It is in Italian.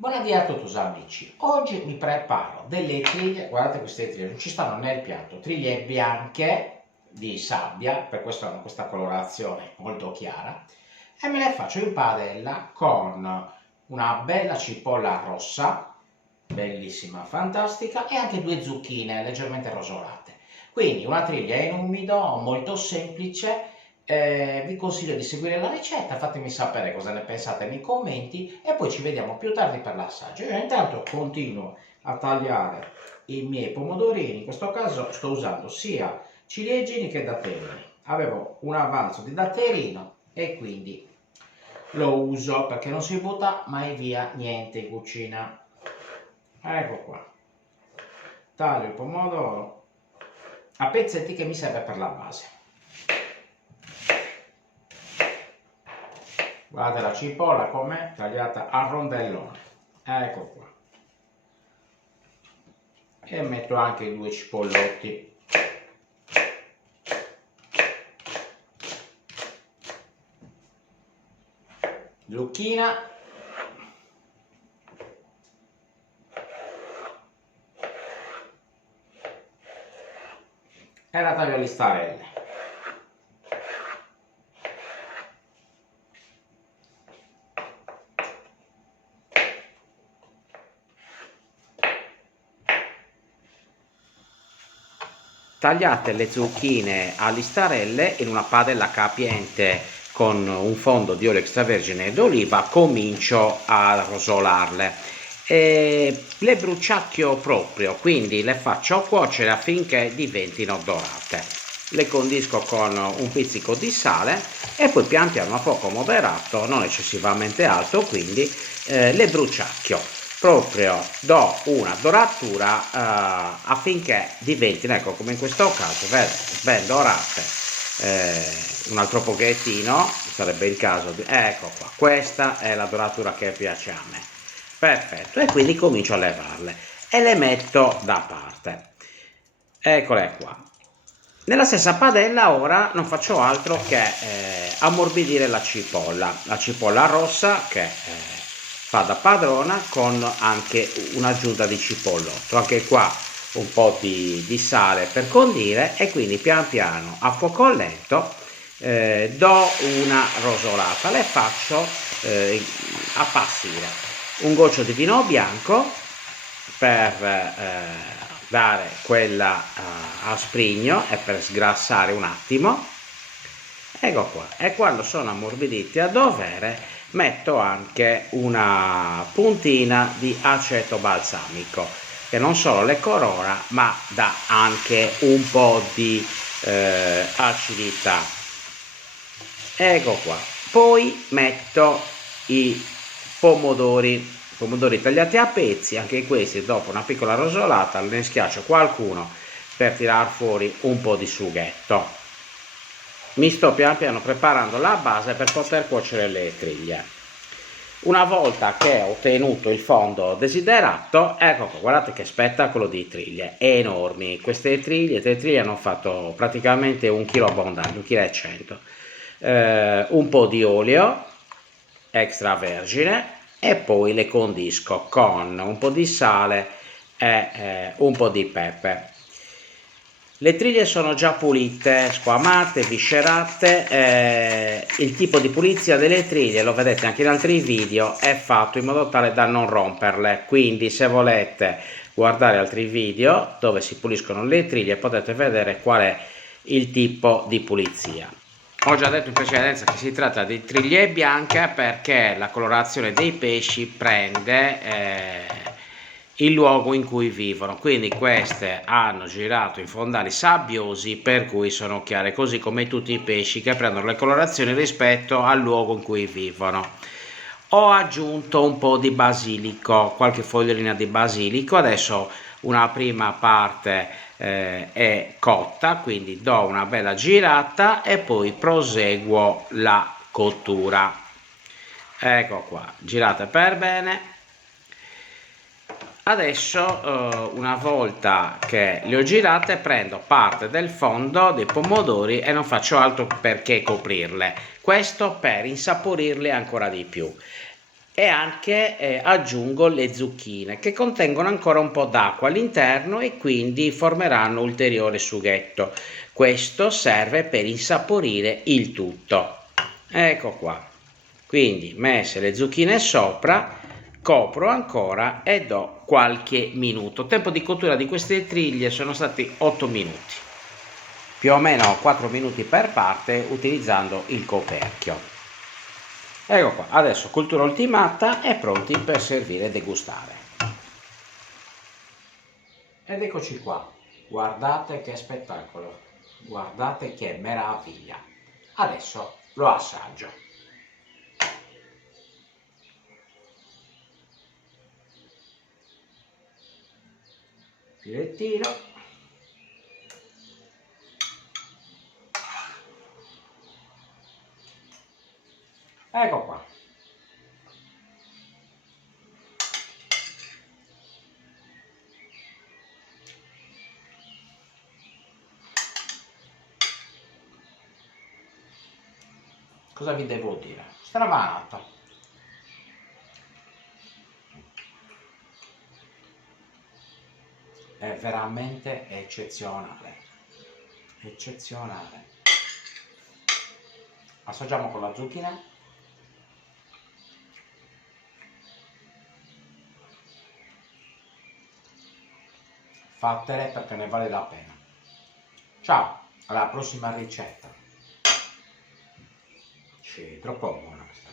Buonasera a tutti amici, oggi mi preparo delle triglie, guardate queste triglie, non ci stanno nel piatto, triglie bianche di sabbia, per questo hanno questa colorazione molto chiara, e me le faccio in padella con una bella cipolla rossa, bellissima, fantastica, e anche due zucchine leggermente rosolate. Quindi una triglia in umido, molto semplice. Vi consiglio di seguire la ricetta, fatemi sapere cosa ne pensate nei commenti e poi ci vediamo più tardi per l'assaggio. Io intanto continuo a tagliare i miei pomodorini, in questo caso sto usando sia ciliegini che datterini. Avevo un avanzo di datterino e quindi lo uso perché non si butta mai via niente in cucina. Ecco qua, taglio il pomodoro a pezzetti che mi serve per la base. Guardate la cipolla com'è tagliata a rondellone, ecco qua, e metto anche i due cipollotti. Zucchina, e la taglio a listarelle. Tagliate le zucchine a listarelle in una padella capiente con un fondo di olio extravergine d'oliva, comincio a rosolarle e le bruciacchio proprio, quindi le faccio cuocere affinché diventino dorate. Le condisco con un pizzico di sale e poi pian piano a fuoco moderato, non eccessivamente alto, quindi le bruciacchio. Proprio do una doratura affinché diventino, ecco, come in questo caso, ben dorate. Un altro pochettino sarebbe il caso di, ecco qua, questa è la doratura che piace a me. Perfetto, e quindi comincio a levarle e le metto da parte. Eccole qua. Nella stessa padella ora non faccio altro che ammorbidire la cipolla rossa che fa da padrona, con anche un'aggiunta di cipollotto, anche qua un po' di sale per condire, e quindi pian piano a fuoco lento do una rosolata, le faccio appassire, un goccio di vino bianco per dare quella asprigno e per sgrassare un attimo. Ecco qua, e quando sono ammorbiditi a dovere metto anche una puntina di aceto balsamico che non solo le corona ma dà anche un po' di acidità. Ecco qua, poi metto i pomodori tagliati a pezzi, anche questi dopo una piccola rosolata ne schiaccio qualcuno per tirar fuori un po' di sughetto. Mi sto pian piano preparando la base per poter cuocere le triglie. Una volta che ho ottenuto il fondo desiderato, ecco qua, guardate che spettacolo di triglie, enormi. Queste triglie hanno fatto praticamente 1 chilo abbondante, 1,1 kg. Un po' di olio extravergine e poi le condisco con un po' di sale e un po' di pepe. Le triglie sono già pulite, squamate, viscerate, il tipo di pulizia delle triglie, lo vedete anche in altri video, è fatto in modo tale da non romperle, quindi se volete guardare altri video dove si puliscono le triglie potete vedere qual è il tipo di pulizia. Ho già detto in precedenza che si tratta di triglie bianche perché la colorazione dei pesci prende il luogo in cui vivono, quindi queste hanno girato in fondali sabbiosi per cui sono chiare, così come tutti i pesci che prendono le colorazioni rispetto al luogo in cui vivono. Ho aggiunto un po' di basilico, qualche fogliolina di basilico, adesso una prima parte è cotta, quindi do una bella girata e poi proseguo la cottura. Ecco qua, girate per bene. Adesso una volta che le ho girate prendo parte del fondo dei pomodori e non faccio altro perché coprirle, questo per insaporirle ancora di più. e anche aggiungo le zucchine che contengono ancora un po' d'acqua all'interno e quindi formeranno ulteriore sughetto. Questo serve per insaporire il tutto. Ecco qua. Quindi messe le zucchine sopra, copro ancora e do qualche minuto. Tempo di cottura di queste triglie sono stati 8 minuti, più o meno 4 minuti per parte utilizzando il coperchio. Ecco qua, adesso cottura ultimata e pronti per servire e degustare. Ed eccoci qua, guardate che spettacolo, guardate che meraviglia. Adesso lo assaggio. Filettino. Ecco qua. Cosa vi devo dire? Stravanato. È veramente eccezionale. Eccezionale. Assaggiamo con la zucchina. Fatele perché ne vale la pena. Ciao, alla prossima ricetta. Sì, troppo buona questa.